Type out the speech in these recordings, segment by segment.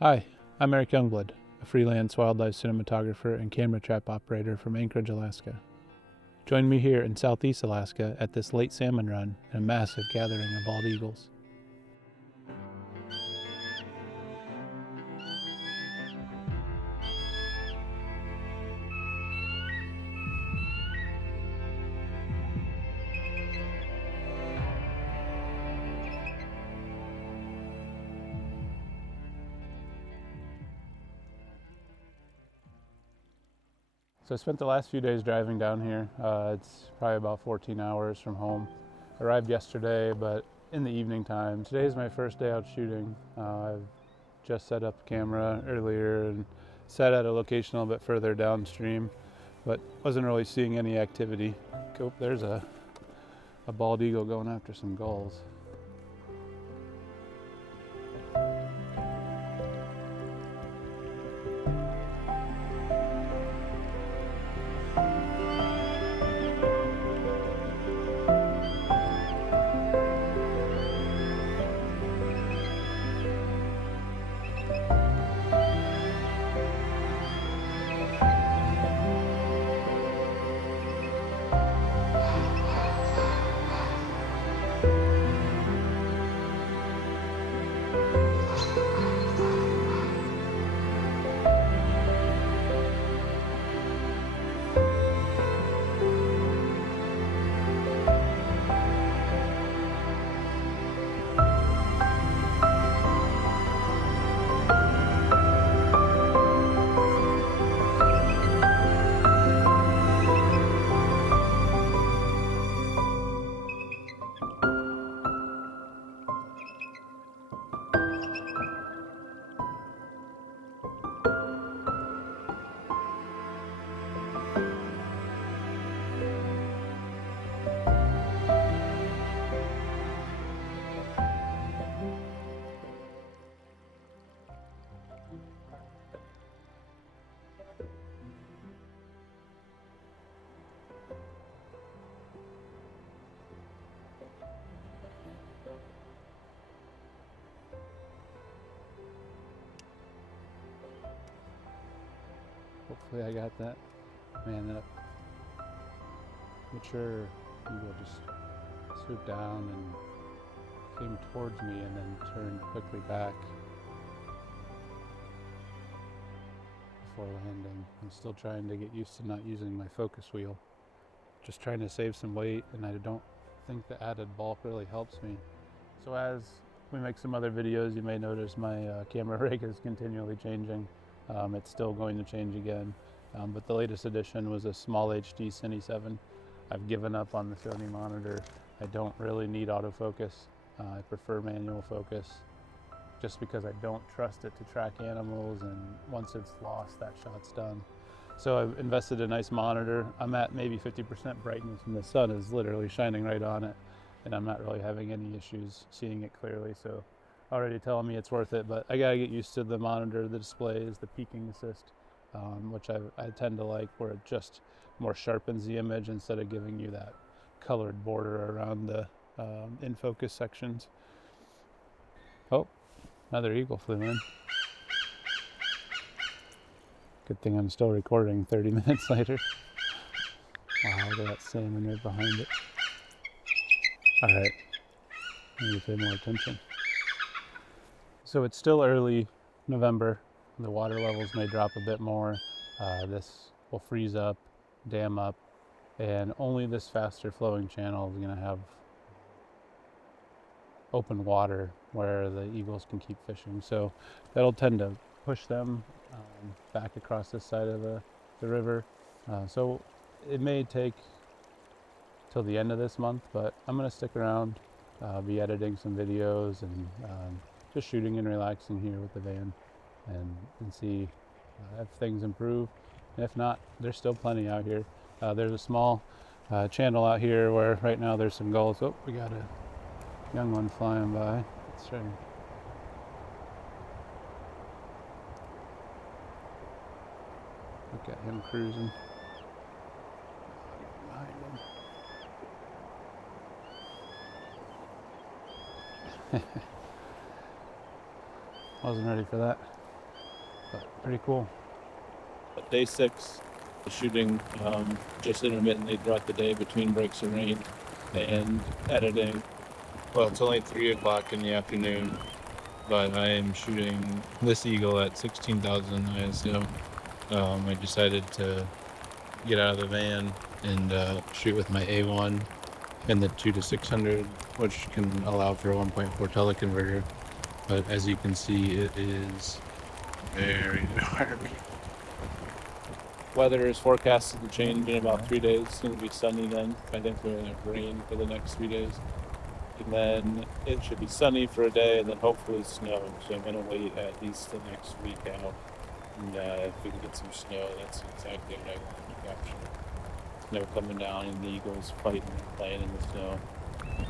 Hi, I'm Eric Youngblood, a freelance wildlife cinematographer and camera trap operator from Anchorage, Alaska. Join me here in southeast Alaska at this late salmon run and a massive gathering of bald eagles. So I spent the last few days driving down here. It's probably about 14 hours from home. Arrived yesterday, but in the evening time. Today is my first day out shooting. I've just set up the camera earlier and set at a location a little bit further downstream, but wasn't really seeing any activity. Oh, there's a bald eagle going after some gulls. Hopefully I got that man up. Mature eagle just swooped down and came towards me and then turned quickly back before landing. I'm still trying to get used to not using my focus wheel. Just trying to save some weight, and I don't think the added bulk really helps me. So as we make some other videos, you may notice my camera rig is continually changing. It's still going to change again, but the latest edition was a small HD Cine 7. I've given up on the Sony monitor. I don't really need autofocus. I prefer manual focus just because I don't trust it to track animals, and once it's lost, that shot's done. So I've invested in a nice monitor. I'm at maybe 50% brightness and the sun is literally shining right on it, and I'm not really having any issues seeing it clearly. So already telling me it's worth it, but I gotta get used to the monitor, the displays, the peaking assist, which I tend to like, where it just more sharpens the image instead of giving you that colored border around the in focus sections. Oh, another eagle flew in. Good thing I'm still recording 30 minutes later. Wow, look at that salmon right behind it. All right, I need to pay more attention. So it's still early November. The water levels may drop a bit more. This will freeze up, dam up, and only this faster flowing channel is going to have open water where the eagles can keep fishing. So that'll tend to push them back across this side of the river. So it may take till the end of this month, but I'm going to stick around, be editing some videos and just shooting and relaxing here with the van and see if things improve. And if not, there's still plenty out here. There's a small channel out here where right now there's some gulls. Oh, we got a young one flying by. Let's try. Look at him cruising. Behind him. Wasn't ready for that. But pretty cool. Day 6, shooting just intermittently throughout the day between breaks of rain and editing. Well, it's only 3 o'clock in the afternoon, but I am shooting this eagle at 16,000 ISO. I decided to get out of the van and shoot with my A1 and the 2 to 600, which can allow for a 1.4 teleconverter. But as you can see, it is very dark. Weather is forecasted to change in about 3 days. It's going to be sunny then. I think we're going to have rain for the next 3 days. And then it should be sunny for a day and then hopefully snow. So I'm going to wait at least the next week out. And if we can get some snow, that's exactly what I want to capture. Snow coming down and the eagles fighting and playing in the snow.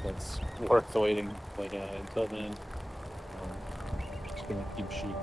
That's worth waiting. But until then, just going to keep shooting.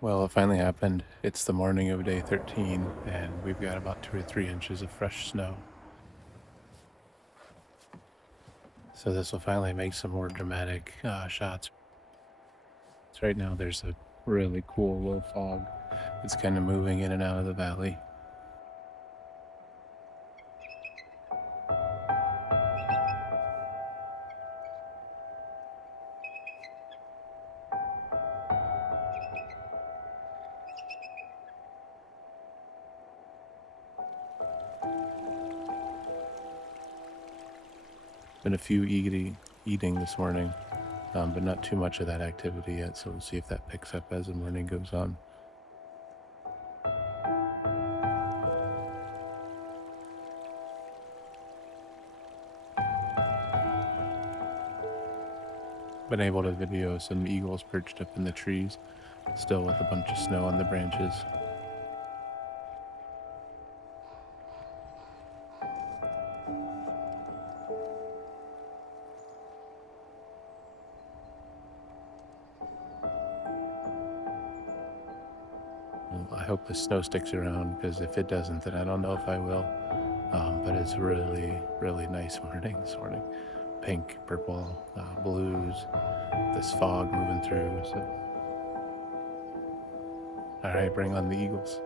Well, it finally happened. It's the morning of day 13, and we've got about 2 or 3 inches of fresh snow. So this will finally make some more dramatic shots. So right now there's a really cool low fog that's kind of moving in and out of the valley. Been a few eating this morning, but not too much of that activity yet, so we'll see if that picks up as the morning goes on. Been able to video some eagles perched up in the trees, still with a bunch of snow on the branches. I hope the snow sticks around, because if it doesn't, then I don't know if I will. But it's really, really nice morning this morning. Pink, purple, blues, this fog moving through. So, all right, bring on the eagles.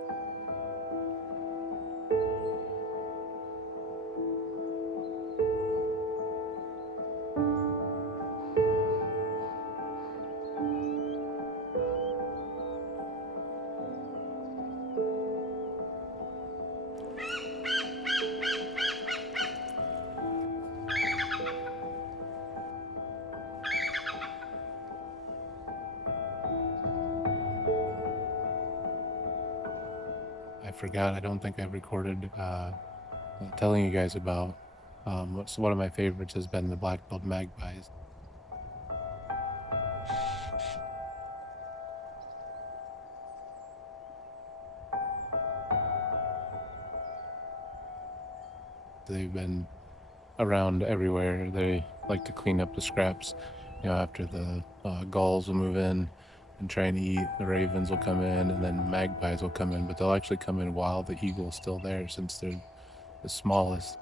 forgot. I don't think I've recorded telling you guys about what's one of my favorites has been the black-billed magpies. They've been around everywhere. They like to clean up the scraps, after the gulls will move in and try and eat. The ravens will come in, and then magpies will come in, but they'll actually come in while the eagle's still there since they're the smallest.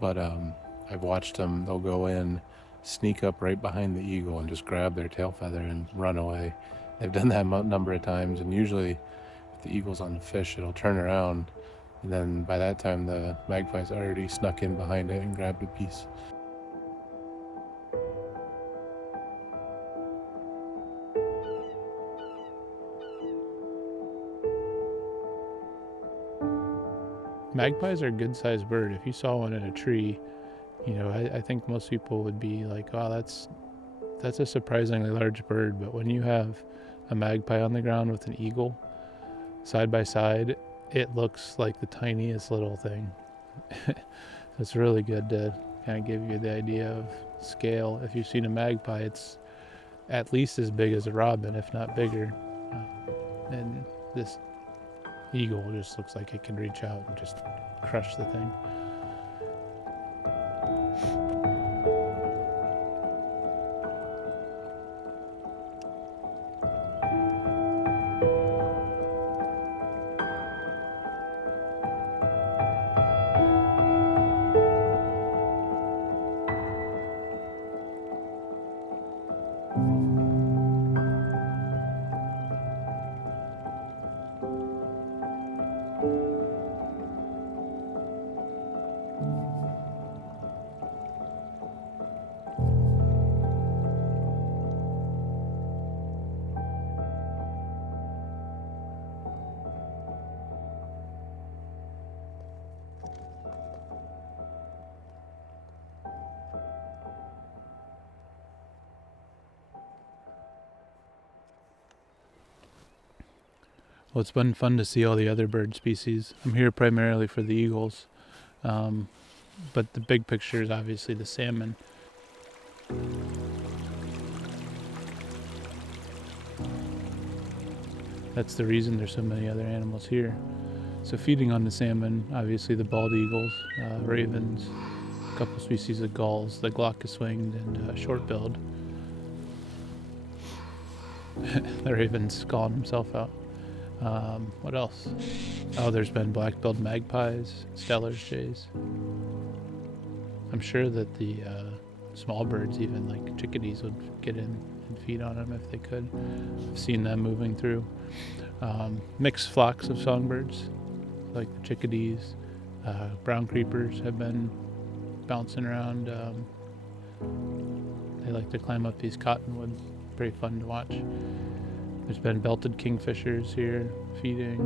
But I've watched them. They'll go in, sneak up right behind the eagle, and just grab their tail feather and run away. They've done that a number of times, and usually, if the eagle's on the fish, it'll turn around, and then by that time, the magpie's already snuck in behind it and grabbed a piece. Magpies are a good-sized bird. If you saw one in a tree, I think most people would be like, "Wow, that's a surprisingly large bird." But when you have a magpie on the ground with an eagle side by side, it looks like the tiniest little thing. It's really good to kind of give you the idea of scale. If you've seen a magpie, it's at least as big as a robin, if not bigger. And this eagle just looks like it can reach out and just crush the thing. Well, it's been fun to see all the other bird species. I'm here primarily for the eagles, but the big picture is obviously the salmon. That's the reason there's so many other animals here. So feeding on the salmon, obviously the bald eagles, ravens, a couple species of gulls, the glaucous-winged and short-billed. The raven's calling himself out. What else? Oh, there's been black-billed magpies, Steller's jays. I'm sure that the small birds, even like chickadees, would get in and feed on them if they could. I've seen them moving through. Mixed flocks of songbirds, like the chickadees. Brown creepers have been bouncing around. They like to climb up these cottonwoods. Very fun to watch. There's been belted kingfishers here feeding.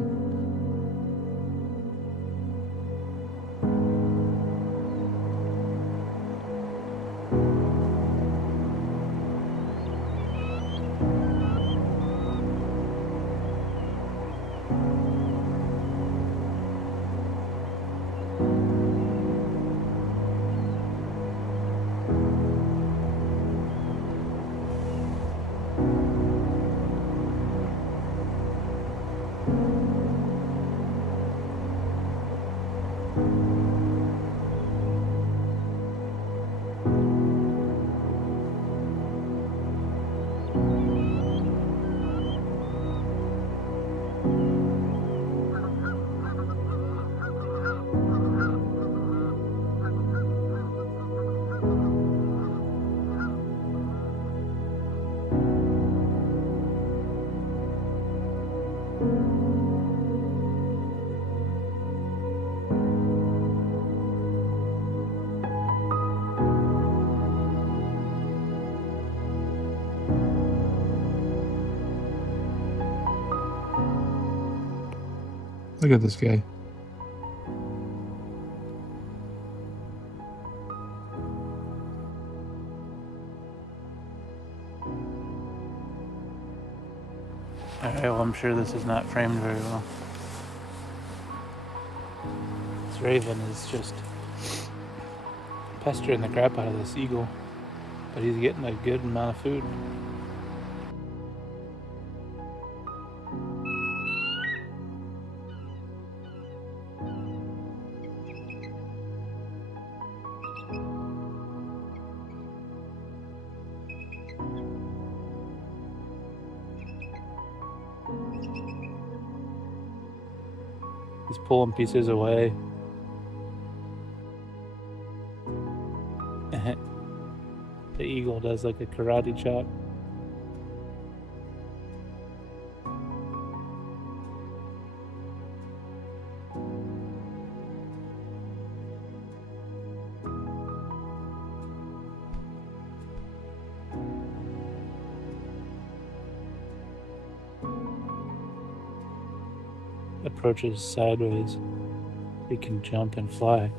Look at this guy. Alright, well, I'm sure this is not framed very well. This raven is just pestering the crap out of this eagle, but he's getting a good amount of food. He's pulling pieces away. The eagle does like a karate chop. Approaches sideways. He can jump and fly.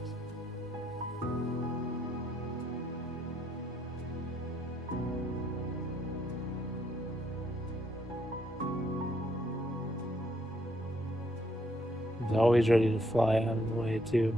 He's always ready to fly out of the way too.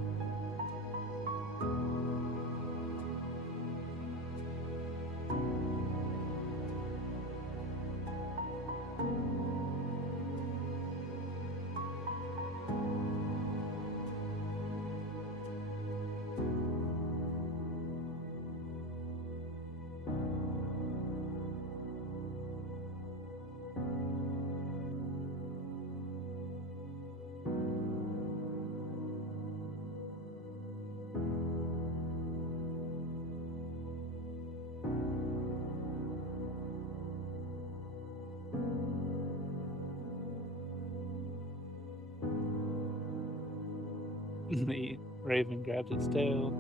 The raven grabs its tail.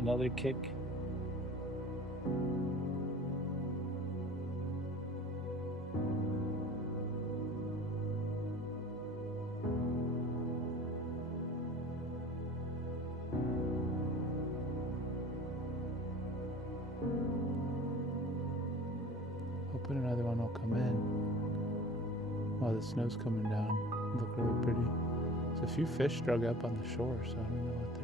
Another kick. Hoping another one will come in. Oh, the snow's coming down. They look really pretty. There's a few fish drug up on the shore, so I don't know what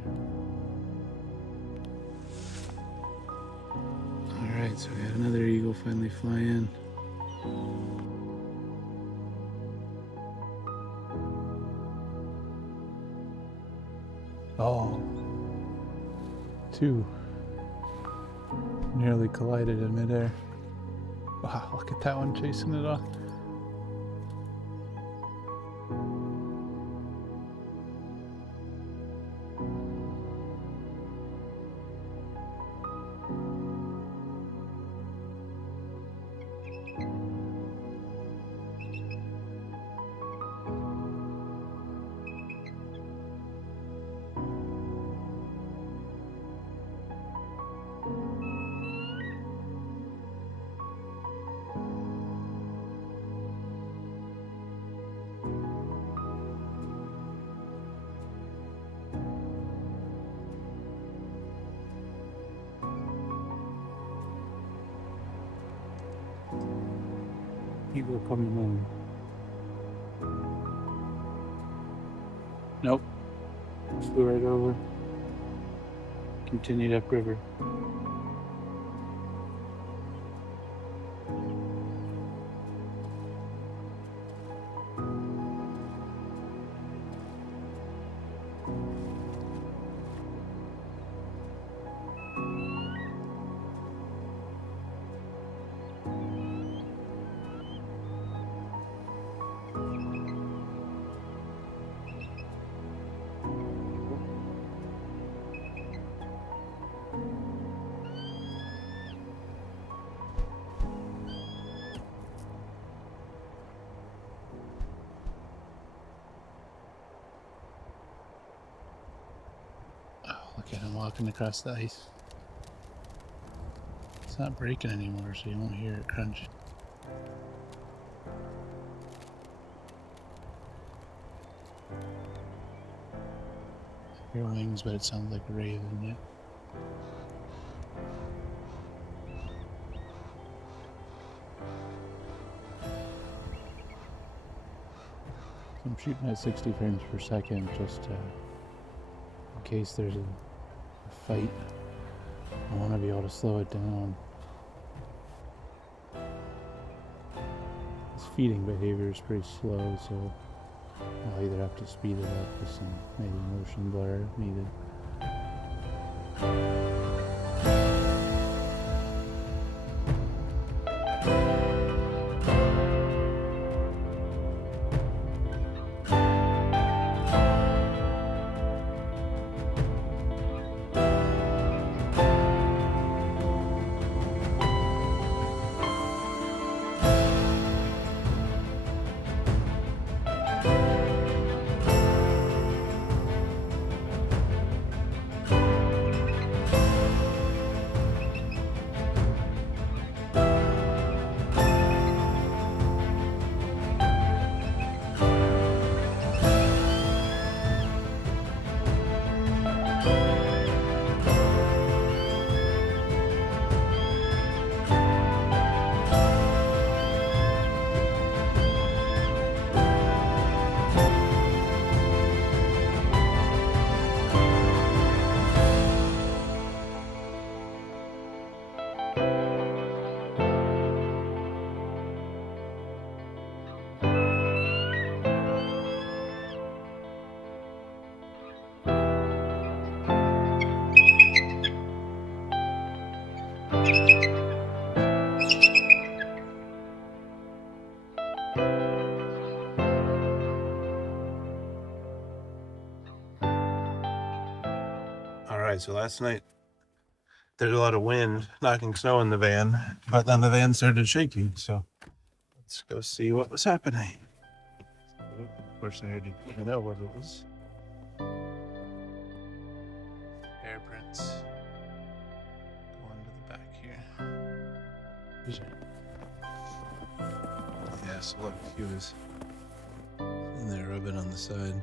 they're. Alright, so we had another eagle finally fly in. Oh, two nearly collided in midair. Wow, look at that one chasing it off. Eagle coming in. Nope. Flew right over. Continued upriver. Look at him walking across the ice. It's not breaking anymore, so you won't hear it crunch. hear wings, but it sounds like a raven, yeah. So I'm shooting at 60 frames per second just in case there's a fight. I want to be able to slow it down. His feeding behavior is pretty slow, so I'll either have to speed it up with some maybe motion blur if needed. Alright, so last night there's a lot of wind knocking snow in the van, but then the van started shaking, so let's go see what was happening. Of course, I already know what it was. Air prints going to the back here. Yeah, so look, he was in there rubbing on the side.